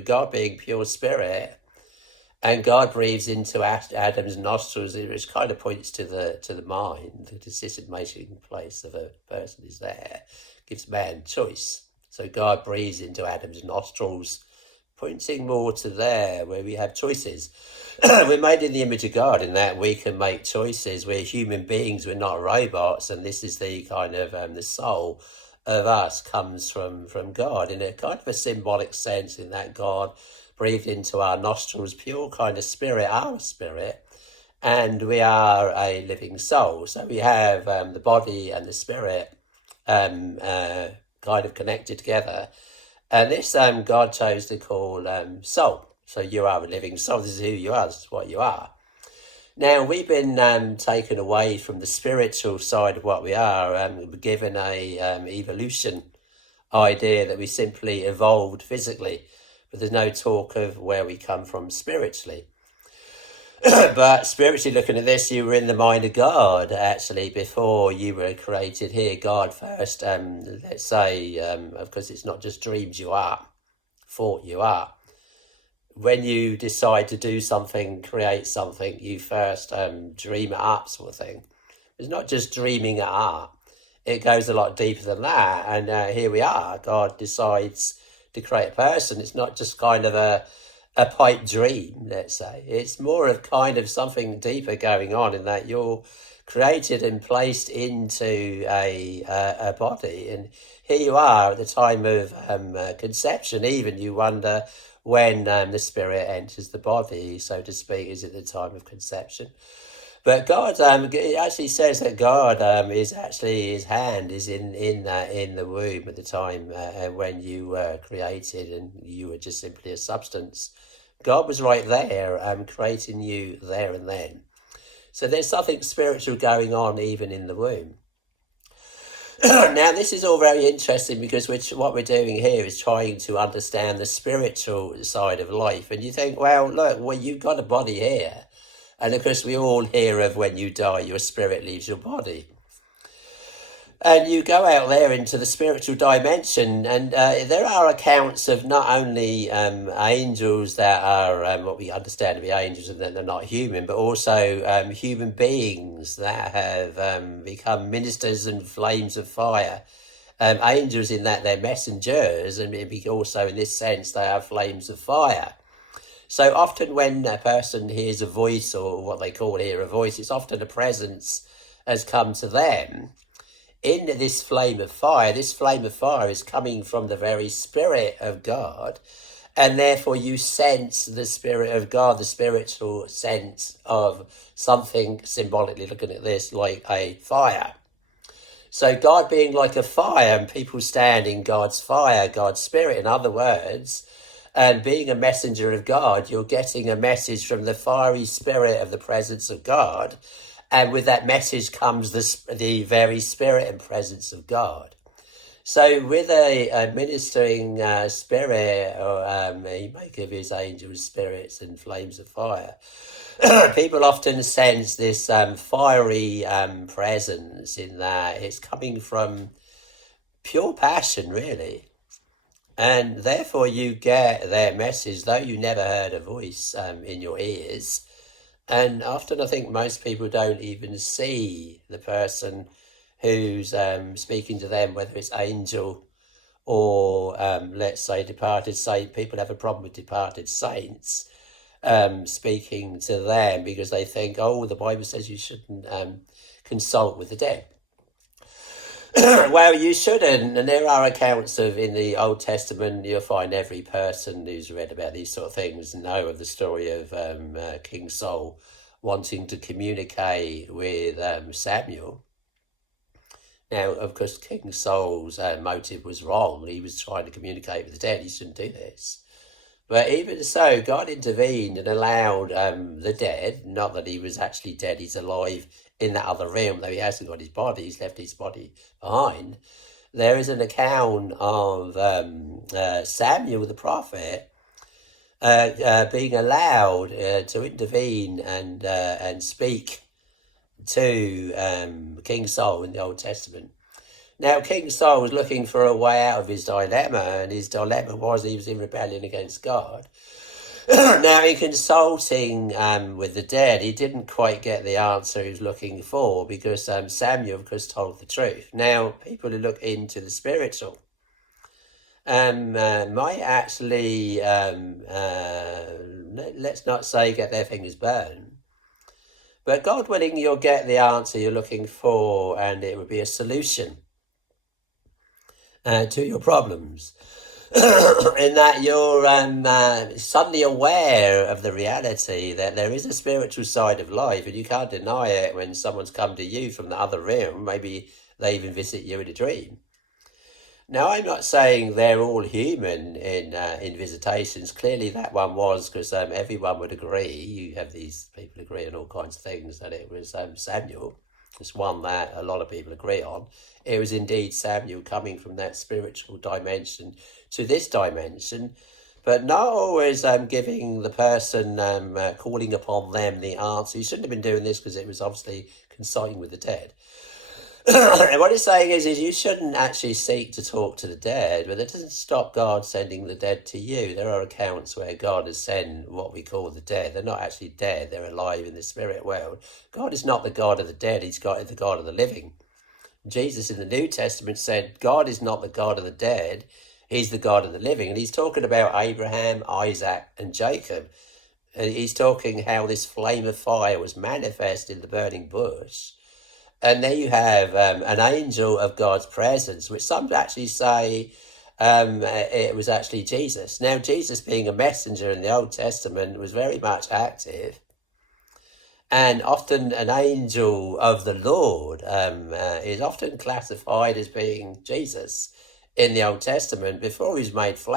God being pure spirit, and God breathes into Adam's nostrils, which kind of points to the mind. The decision-making place of a person is there, gives man choice. So God breathes into Adam's nostrils, pointing more to there where we have choices. We're made in the image of God in that we can make choices. We're human beings, we're not robots, and this is the kind of the soul of us comes from God in a kind of a symbolic sense, in that God breathed into our nostrils pure kind of spirit, our spirit, and we are a living soul. So we have the body and the spirit kind of connected together. And this God chose to call soul. So you are a living soul. This is who you are. This is what you are. Now, we've been taken away from the spiritual side of what we are. We're given a evolution idea that we simply evolved physically, but there's no talk of where we come from spiritually. But spiritually looking at this, you were in the mind of God, actually, before you were created here. God first, let's say, of course, it's not just dreams you are, thought you are. When you decide to do something, create something, you first dream it up, sort of thing. It's not just dreaming it up. It goes a lot deeper than that. And here we are. God decides to create a person. It's not just kind of a pipe dream, let's say. It's more of kind of something deeper going on, in that you're created and placed into a body. And here you are at the time of conception. Even you wonder when the spirit enters the body, so to speak, is at the time of conception. But God, it actually says that God is actually, his hand is in the womb at the time when you were created, and you were just simply a substance. God was right there, creating you there and then. So there's something spiritual going on even in the womb. Now, this is all very interesting, because what we're doing here is trying to understand the spiritual side of life. And you think, well, look, you've got a body here. And of course, we all hear of when you die, your spirit leaves your body. And you go out there into the spiritual dimension, and there are accounts of not only angels that are what we understand to be angels and that they're not human, but also human beings that have become ministers and flames of fire. Angels in that they're messengers, and also in this sense they are flames of fire. So often when a person hears a voice, or what they call here a voice, it's often a presence has come to them in this flame of fire. This flame of fire is coming from the very Spirit of God, and therefore you sense the Spirit of God, the spiritual sense of something, symbolically looking at this, like a fire. So God being like a fire, and people stand in God's fire, God's Spirit, in other words, and being a messenger of God, you're getting a message from the fiery spirit of the presence of God. And with that message comes the very spirit and presence of God. So with a ministering spirit, or he may give his angels spirits and flames of fire, people often sense this fiery presence, in that it's coming from pure passion, really. And therefore you get their message, though you never heard a voice in your ears. And often I think most people don't even see the person who's speaking to them, whether it's angel or, let's say, departed saint. People have a problem with departed saints speaking to them, because they think, oh, the Bible says you shouldn't consult with the dead. Well, you shouldn't, and there are accounts of, in the Old Testament, you'll find every person who's read about these sort of things know of the story of King Saul wanting to communicate with Samuel. Now, of course, King Saul's motive was wrong. He was trying to communicate with the dead. He shouldn't do this. But even so, God intervened and allowed the dead, not that he was actually dead, he's alive in that other realm, though he hasn't got his body, he's left his body behind. There is an account of Samuel the prophet being allowed to intervene and speak to King Saul in the Old Testament. Now, King Saul was looking for a way out of his dilemma, and his dilemma was he was in rebellion against God. Now, in consulting with the dead, he didn't quite get the answer he was looking for because Samuel, of course, told the truth. Now, people who look into the spiritual might actually, let's not say get their fingers burned, but God willing, you'll get the answer you're looking for, and it would be a solution to your problems. In that you're suddenly aware of the reality that there is a spiritual side of life, and you can't deny it when someone's come to you from the other realm. Maybe they even visit you in a dream. Now, I'm not saying they're all human in visitations. Clearly, that one was, because everyone would agree. You have these people agree on all kinds of things, that it was Samuel. It's one that a lot of people agree on. It was indeed Samuel coming from that spiritual dimension to this dimension, but not always giving the person, calling upon them the answer. You shouldn't have been doing this because it was obviously consulting with the dead. And what it's saying is you shouldn't actually seek to talk to the dead, but that doesn't stop God sending the dead to you. There are accounts where God has sent what we call the dead. They're not actually dead, they're alive in the spirit world. God is not the God of the dead, he's the God of the living. Jesus in the New Testament said, God is not the God of the dead, he's the God of the living. And he's talking about Abraham, Isaac, and Jacob. And he's talking how this flame of fire was manifest in the burning bush. And there you have an angel of God's presence, which some actually say it was actually Jesus. Now, Jesus, being a messenger in the Old Testament, was very much active. And often an angel of the Lord is often classified as being Jesus in the Old Testament before he was made flesh.